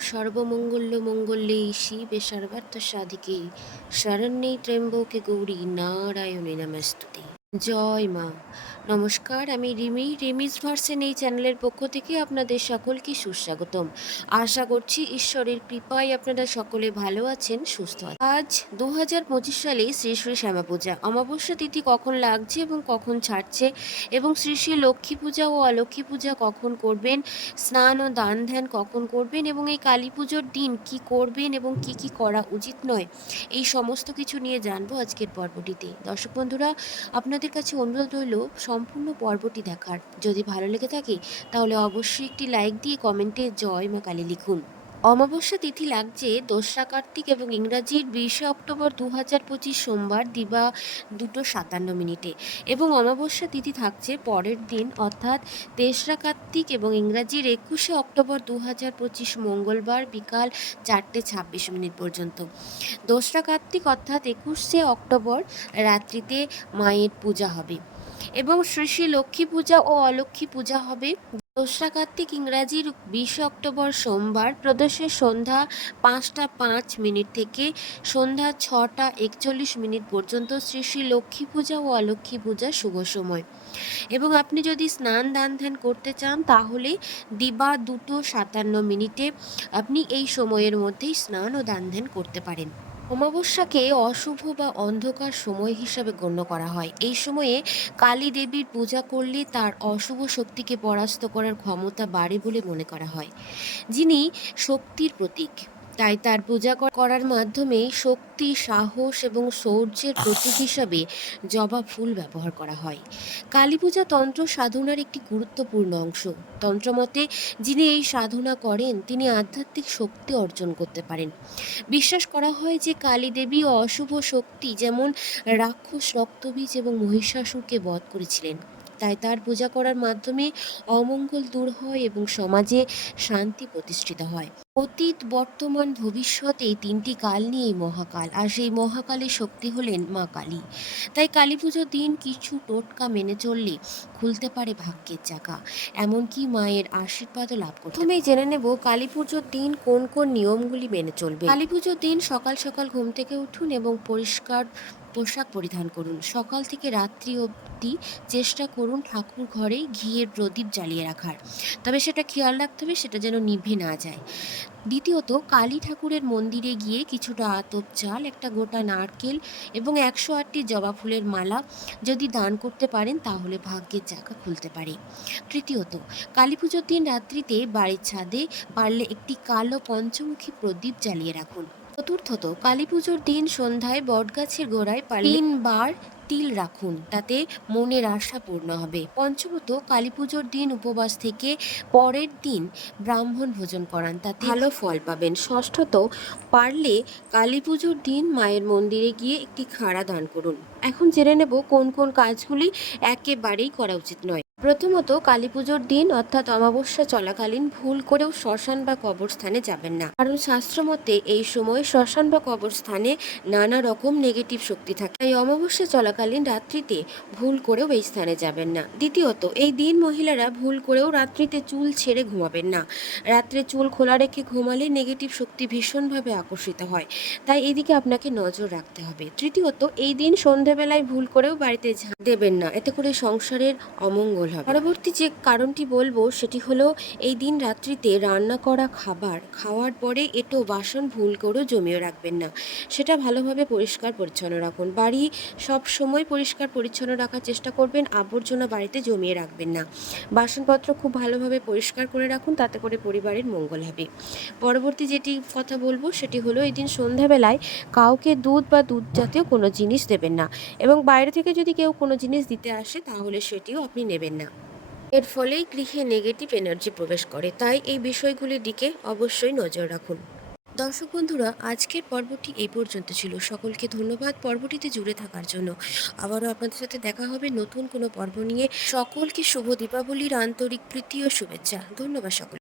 সর্বমঙ্গল্য মঙ্গল্যে শিবে সর্বার্থ সাধিকে শরণ্যে ত্র্যম্বকে গৌরী নারায়ণে নমস্তুতে। জয় মা। নমস্কার, আমি রিমি। রিমিজ ভার্সেন এই চ্যানেলের পক্ষ থেকে আপনাদের সকলকে সুস্বাগতম। আশা করছি ঈশ্বরের কৃপায় আপনারা সকলে ভালো আছেন, সুস্থ আজ দু হাজার পঁচিশ সালে শ্রী শ্রী শ্যামা পূজা অমাবস্যা তিথি কখন লাগছে এবং কখন ছাড়ছে এবং শ্রী শ্রী লক্ষ্মী পূজা ও অলক্ষ্মী পূজা কখন করবেন, স্নান ও দান ধ্যান কখন করবেন এবং এই কালী পুজোর দিন কি করবেন এবং কি কি করা উচিত নয়, এই সমস্ত কিছু নিয়ে জানব আজকের পর্বটিতে। দর্শক বন্ধুরা আপনাদের কাছে অনুরোধ রইল সম্পূর্ণ পর্বটি দেখার। যদি ভালো লেগে থাকে, তাহলে অবশ্যই একটি লাইক দিয়ে কমেন্টে জয় মা কালী লিখুন। অমাবস্যা তিথি লাগছে। দোসরা কার্তিক এবং ইংরাজির বিশে অক্টোবর দু হাজার পঁচিশ সোমবার দিবা দুটো সাতান্ন মিনিটে এবং অমাবস্যা তিথি থাকছে পরের দিন, অর্থাৎ তেসরা কার্তিক এবং ইংরাজির একুশে অক্টোবর দু হাজার পঁচিশ মঙ্গলবার বিকাল চারটে ছাব্বিশ মিনিট পর্যন্ত। দোসরা কার্তিক, অর্থাৎ একুশে অক্টোবর রাত্রিতে মায়ের পূজা হবে এবং শ্রী শ্রী লক্ষ্মী পূজা ও অলক্ষ্মী পূজা হবে। দোসরা কার্তিক ইংরাজির বিশে অক্টোবর সোমবার প্রদোষের সন্ধ্যা পাঁচটা পাঁচ মিনিট থেকে সন্ধ্যা ছটা একচল্লিশ মিনিট পর্যন্ত শ্রী শ্রী লক্ষ্মী পূজা ও অলক্ষ্মী পূজা শুভ সময়। এবং আপনি যদি স্নান দান ধ্যান করতে চান, তাহলে দিবা দুটো সাতান্ন মিনিটে আপনি এই সময়ের মধ্যেই স্নান ও দান ধ্যান করতে পারেন। অমাবস্যাকে অশুভ বা অন্ধকার সময় হিসাবে গণ্য করা হয়। এই সময়ে কালী দেবীর পূজা করলে তার অশুভ শক্তিকে পরাস্ত করার ক্ষমতা বাড়ে বলে মনে করা হয়। যিনি শক্তির প্রতীক। তাই তার পূজা করার মাধ্যমে শক্তি, সাহস এবং শৌর্যের প্রতীক হিসাবে জবা ফুল ব্যবহার করা হয়। কালী পূজা তন্ত্র সাধনার একটি গুরুত্বপূর্ণ অংশ। তন্ত্রমতে যিনি এই সাধনা করেন, তিনি আধ্যাত্মিক শক্তি অর্জন করতে পারেন। বিশ্বাস করা হয় যে কালী দেবী অশুভ শক্তি যেমন রাক্ষস, রক্তবীজ এবং মহিষাসুরকে বধ করেছিলেন। তাই তার পূজা করার মাধ্যমে অমঙ্গল দূর হয় এবং সমাজে শান্তি প্রতিষ্ঠিত হয়। অতীত বর্তমান ভবিষ্যৎ এই তিনটি কাল নিয়েই মহাকাল। আর সেই মহাকালের শক্তি হলেন মা কালী। তাই কালী পুজোর দিন কিছু টোটকা মেনে চললে খুলতে পারে ভাগ্যের চাকা। এমনকি মায়ের আশীর্বাদও লাভ করতে প্রথমেই জেনে নেব কালী পুজোর দিন কোন কোন নিয়মগুলি মেনে চলবে। কালী পুজোর দিন সকাল সকাল ঘুম থেকে উঠুন এবং পরিষ্কার পোশাক পরিধান করুন। সকাল থেকে রাত্রি অবধি চেষ্টা করুন ঠাকুর ঘরে ঘিয়ের প্রদীপ জ্বালিয়ে রাখার। তবে সেটা খেয়াল রাখতে হবে সেটা যেন নিভে না যায়। দ্বিতীয়ত, কালী ঠাকুরের মন্দিরে গিয়ে কিছুটা আতপ চাল, একটা গোটা নারকেল এবং একশো আটটি জবা ফুলের মালা যদি দান করতে পারেন, তাহলে ভাগ্যের জায়গা খুলতে পারে। তৃতীয়ত, কালী পুজোর দিন রাত্রিতে বাড়ির ছাদে পারলে একটি কালো পঞ্চমুখী প্রদীপ জ্বালিয়ে রাখুন। চতুর্থত কালী পুজোর দিন সন্ধ্যায় বটগাছের গোড়ায় তিনবার তিল রাখুন, তাতে মনের আশা পূর্ণ হবে। পঞ্চমত কালী পুজোর দিন উপবাস থেকে পরের দিন ব্রাহ্মণ ভোজন করান, তাতে ভালো ফল পাবেন। ষষ্ঠত পারলে কালী পুজোর দিন মায়ের মন্দিরে গিয়ে একটি খাড়া দান করুন। এখন জেনে নেব কোন কোন কাজগুলি একেবারেই করা উচিত নয়। প্রথমত কালী পুজোর দিন, অর্থাৎ অমাবস্যা চলাকালীন ভুল করেও শ্মশান বা কবরস্থানে যাবেন না। কারণ শাস্ত্রমতে এই সময় শ্মশান বা কবরস্থানে নানা রকম নেগেটিভ শক্তি থাকে। তাই অমাবস্যা চলাকালীন রাত্রিতে ভুল করেও এই স্থানে যাবেন না। দ্বিতীয়ত, এই দিন মহিলারা ভুল করেও রাত্রিতে চুল ছেড়ে ঘুমাবেন না। রাত্রে চুল খোলা রেখে ঘুমালে নেগেটিভ শক্তি ভীষণভাবে আকর্ষিত হয়। তাই এদিকে আপনাকে নজর রাখতে হবে। তৃতীয়ত, এই দিন সন্ধেবেলায় ভুল করেও বাড়িতে দেবেন না। এতে করে সংসারের অমঙ্গল হবে। পরবর্তী যে কারণটি বলব, সেটি হলো এই দিন রাত্রিতে রান্না করা খাবার খাওয়ার পরে এটো বাসন ভুল করেও জমিয়ে রাখবেন না। সেটা ভালোভাবে পরিষ্কার পরিচ্ছন্ন রাখুন। বাড়ি সব সময় পরিষ্কার পরিচ্ছন্ন রাখার চেষ্টা করবেন, আবর্জনা বাড়িতে জমিয়ে রাখবেন না। বাসনপত্র খুব ভালোভাবে পরিষ্কার করে রাখুন, তাতে করে পরিবারের মঙ্গল হবে। পরবর্তী যেটি কথা বলব, সেটি হলো এই দিন সন্ধ্যাবেলায় কাউকে দুধ বা দুধ জাতীয় কোনো জিনিস দেবেন না। এবং বাইরে থেকে যদি কেউ কোনো জিনিস দিতে আসে, তাহলে সেটিও আপনি নেবেন না। এর ফলেই গৃহে নেগেটিভ এনার্জি প্রবেশ করে, তাই এই বিষয়গুলির দিকে অবশ্যই নজর রাখুন। দর্শক বন্ধুরা, আজকের পর্বটি এই পর্যন্ত ছিল। সকলকে ধন্যবাদ পর্বটিতে জুড়ে থাকার জন্য। আবারও আপনাদের সাথে দেখা হবে নতুন কোনো পর্ব নিয়ে। সকলকে শুভ দীপাবলির আন্তরিক প্রীতি ও শুভেচ্ছা। ধন্যবাদ সকল